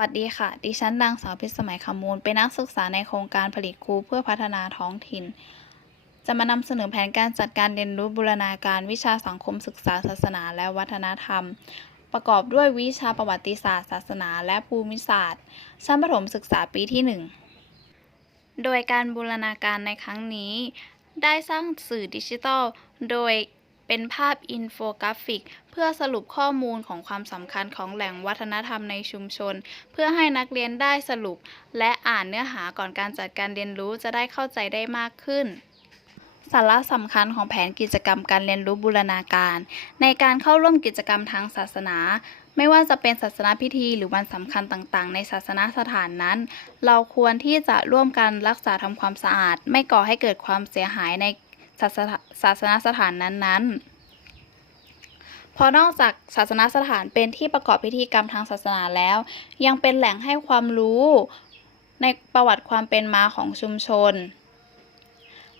วัสดีค่ะ ดิฉันนางสาวพิสมัยคำมูล เป็นนักศึกษาในโครงการผลิตครูเพื่อพัฒนาท้องถิ่น จะมานำเสนอแผนการจัดการเรียนรู้บูรณาการวิชาสังคมศึกษาศาสนาและวัฒนธรรม ประกอบด้วยวิชาประวัติศาสตร์ ศาสนาและภูมิศาสตร์ ชั้นประถมศึกษาปีที่ 1 โดยการบูรณาการในครั้งนี้ ได้สร้างสื่อดิจิทัล โดย เป็นภาพอินโฟกราฟิก เพื่อสรุปข้อมูลของความสำคัญของแหล่งวัฒนธรรมในชุมชน เพื่อให้นักเรียนได้สรุป และอ่านเนื้อหาก่อนการจัดการเรียนรู้จะได้เข้าใจได้มากขึ้นสาระสำคัญของแผนกิจกรรมการเรียนรู้บูรณาการ ในการเข้าร่วมกิจกรรมทางศาสนา ไม่ว่าจะเป็นศาสนาพิธีหรือวันสำคัญต่างๆ ในศาสนาสถานนั้น เราควรที่จะร่วมกันรักษาทำความสะอาด ไม่ก่อให้เกิดความเสียหายใน ศาสนสถานนั้นๆ พอนอกจากศาสนสถานเป็นที่ประกอบพิธีกรรมทางศาสนาแล้ว ยังเป็นแหล่งให้ความรู้ในประวัติความเป็นมาของชุมชน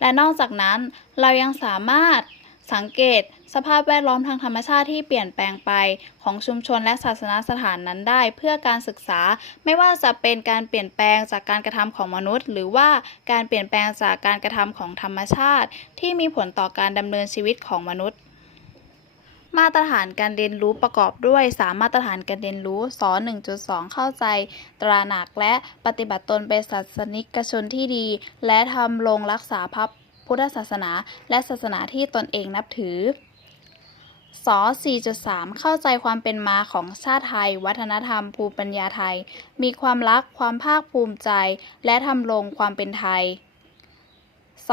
และนอกจากนั้นเรายังสามารถ สังเกต สภาพแวดล้อมทางธรรมชาติที่เปลี่ยนแปลงไปของชุมชนและศาสนาสถานนั้นได้ เพื่อการศึกษาไม่ว่าจะเป็นการเปลี่ยนแปลงจากการกระทำของมนุษย์ หรือว่าการเปลี่ยนแปลงจากการกระทำของธรรมชาติ ที่มีผลต่อการดำเนินชีวิตของมนุษย์มาตรฐานการเรียนรู้ประกอบด้วยสามมาตรฐานการเรียนรู้สอ1.2 เข้าใจ ตระหนักและปฏิบัติตนเป็นศาสนิกชนที่ดี และทำลงรักษาพระ พุทธศาสนา และศาสนาที่ตนเองนับถือส4.3 เข้าใจความเป็นมาของชาติไทย วัฒนธรรม ภูมิปัญญาไทย มีความรัก ความภาคภูมิใจ และทำลงความเป็นไทยส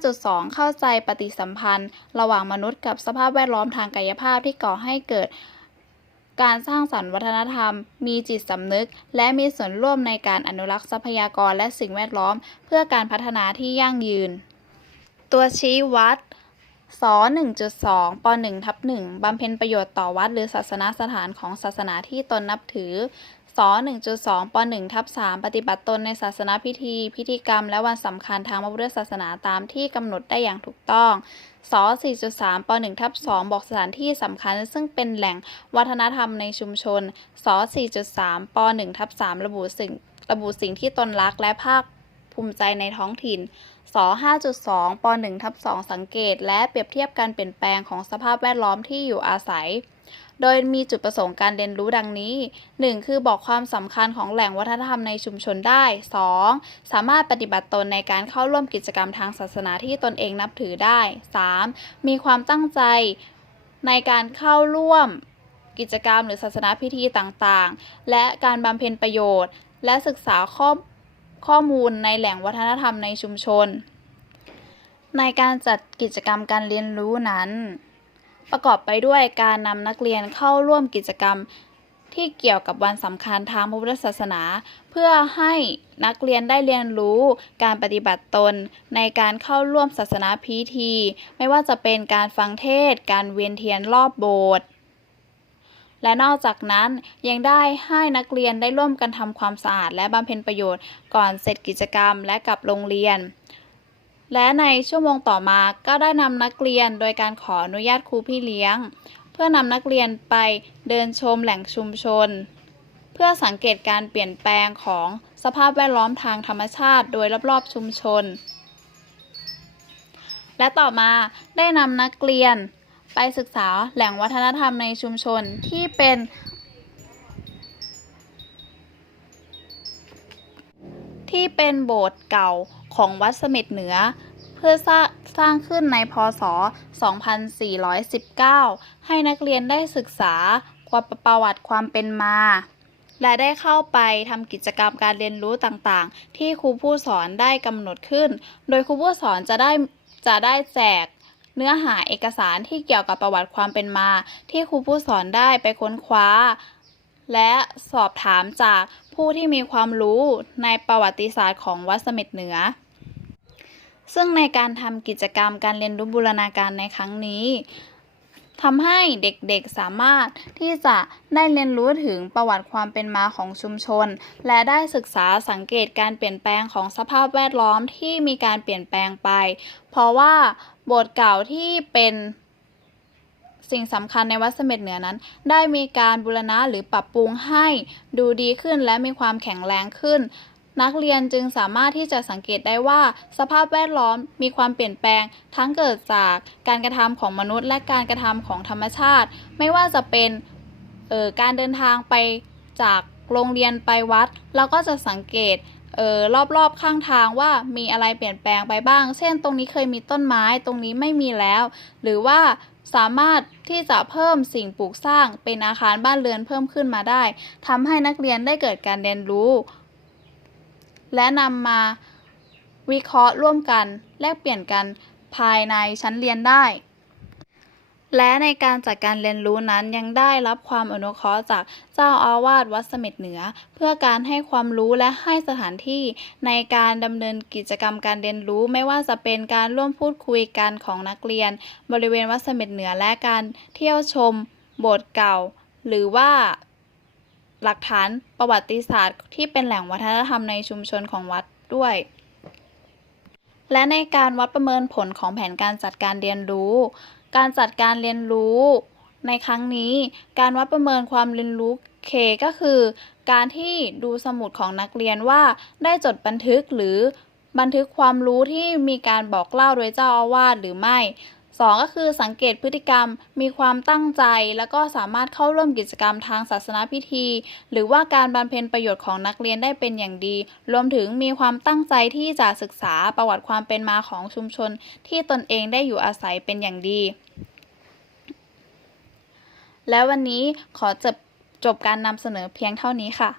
5.2 เข้าใจปฏิสัมพันธ์ ระหว่างมนุษย์กับสภาพแวดล้อมทางกายภาพที่ก่อให้เกิด การสร้างสรรค์วัฒนธรรม มีจิตสำนึก และมีส่วนร่วมในการอนุรักษ์ทรัพยากรและสิ่งแวดล้อม เพื่อการพัฒนาที่ยั่งยืน ตัวชี้วัดส1.2ป1ทับ1บำเพ็ญประโยชน์ต่อวัดหรือศาสนาสถานของศาสนาที่ตนนับถือส1.2ป1ทับ3ปฏิบัติตนในศาสนาพิธี พิธีกรรม และวันสำคัญทางพระพุทธศาสนาตามที่กำหนดได้อย่างถูกต้องส4.3ป1ทับ2บอกสถานที่สำคัญ ซึ่งเป็นแหล่งวัฒนธรรมในชุมชนส4.3ป1ทับ3ระบุสิ่งระบุสิ่งที่ตนรักและภาค ภูมิใจในท้องถิ่นส5.2ป1ทับ2สังเกต และเปรียบเทียบการเปลี่ยนแปลงของสภาพแวดล้อมที่อยู่อาศัย โดยมีจุดประสงค์การเรียนรู้ดังนี้ 1. คือบอกความสำคัญของแหล่งวัฒนธรรมในชุมชนได้ 2. สามารถปฏิบัติตนในการเข้าร่วมกิจกรรมทางศาสนาที่ตนเองนับถือได้ 3. มีความตั้งใจในการเข้าร่วมกิจกรรมหรือศาสนาพิธีต่างๆ และการบำเพ็ญประโยชน์ และศึกษาข้อ ข้อมูลในแหล่งวัฒนธรรมในชุมชน ในการจัดกิจกรรมการเรียนรู้นั้น ประกอบไปด้วยการนำนักเรียนเข้าร่วมกิจกรรมที่เกี่ยวกับวันสำคัญทางพระพุทธศาสนา เพื่อให้นักเรียนได้เรียนรู้การปฏิบัติตนในการเข้าร่วมศาสนาพิธี ไม่ว่าจะเป็นการฟังเทศ การเวียนเทียนรอบโบสถ์ และนอกจากนั้นยังได้ให้นักเรียนได้ร่วมกันทำความสะอาด และบำเพ็ญประโยชน์ก่อนเสร็จกิจกรรมและกลับโรงเรียน และในชั่วโมงต่อมาก็ได้นำนักเรียนโดยการขออนุญาตครูพี่เลี้ยง เพื่อนำนักเรียนไปเดินชมแหล่งชุมชน เพื่อสังเกตการเปลี่ยนแปลงของสภาพแวดล้อมทางธรรมชาติ โดยรอบๆชุมชน และต่อมาได้นำนักเรียน ไปศึกษาแหล่งวัฒนธรรมในชุมชนที่เป็นที่เป็นโบสถ์เก่าของวัดเสม็ดเหนือ เพื่อสร้างสร้างขึ้นในพศ 2419 ให้นักเรียนได้ศึกษาความประวัติความเป็นมา และได้เข้าไปทำกิจกรรมการเรียนรู้ต่างๆ ที่ครูผู้สอนได้กำหนดขึ้น โดยครูผู้สอนจะได้จะได้แจก เนื้อหาเอกสารที่เกี่ยวกับประวัติความเป็นมา ที่ครูผู้สอนได้ไปค้นคว้า และสอบถามจากผู้ที่มีความรู้ในประวัติศาสตร์ของวัดเสม็ดเหนือ ซึ่งในการทำกิจกรรมการเรียนรู้บูรณาการในครั้งนี้ ทำให้เด็กๆสามารถที่จะได้เรียนรู้ถึงประวัติความเป็นมาของชุมชน และได้ศึกษาสังเกตการเปลี่ยนแปลงของสภาพแวดล้อมที่มีการเปลี่ยนแปลงไป เพราะว่าโบสถ์เก่าที่เป็นสิ่งสำคัญในวัดเสม็ดเหนือนั้น ได้มีการบูรณะหรือปรับปรุงให้ดูดีขึ้นและมีความแข็งแรงขึ้น นักเรียนจึงสามารถที่จะสังเกตได้ว่า สภาพแวดล้อมมีความเปลี่ยนแปลง ทั้งเกิดจากการกระทำของมนุษย์ และการกระทำของธรรมชาติ ไม่ว่าจะเป็นออการเดินทางไปจากโรงเรียนไปวัด เราก็จะสังเกตเออรอบๆข้างทางว่ามีอะไรเปลี่ยนแปลงไปบ้าง เช่น ตรงนี้เคยมีต้นไม้ ตรงนี้ไม่มีแล้ว หรือว่าสามารถที่จะเพิ่มสิ่งปลูกสร้างเป็นอาคารบ้านเรือนเพิ่มขึ้นมาได้ทำให้นักเรียนได้เกิดการเรียนรู้ และนำมาวิเคราะห์ร่วมกัน แลกเปลี่ยนกันภายในชั้นเรียนได้ และในการจัดการเรียนรู้นั้นยังได้รับความอนุเคราะห์จากเจ้าอาวาสวัดเสม็ดเหนือ เพื่อการให้ความรู้และให้สถานที่ในการดำเนินกิจกรรมการเรียนรู้ ไม่ว่าจะเป็นการร่วมพูดคุยกันของนักเรียน บริเวณวัดเสม็ดเหนือและการเที่ยวชมโบสถ์เก่า หรือว่า หลักฐานประวัติศาสตร์ที่เป็นแหล่งวัฒนธรรมในชุมชนของวัดด้วย และในการวัดประเมินผลของแผนการจัดการเรียนรู้ การจัดการเรียนรู้ ในครั้งนี้ การวัดประเมินความเรียนรู้ K ก็คือ การที่ดูสมุดของนักเรียนว่าได้จดบันทึกหรือบันทึกความรู้ที่มีการบอกเล่าโดยเจ้าอาวาสหรือไม่ สองก็คือสังเกตพฤติกรรมมีความตั้งใจ แล้วก็สามารถเข้าร่วมกิจกรรมทางศาสนาพิธี หรือว่าการบำเพ็ญประโยชน์ของนักเรียนได้เป็นอย่างดี รวมถึงมีความตั้งใจที่จะศึกษาประวัติความเป็นมาของชุมชน ที่ตนเองได้อยู่อาศัยเป็นอย่างดี และวันนี้ขอจบจบการนำเสนอเพียงเท่านี้ค่ะ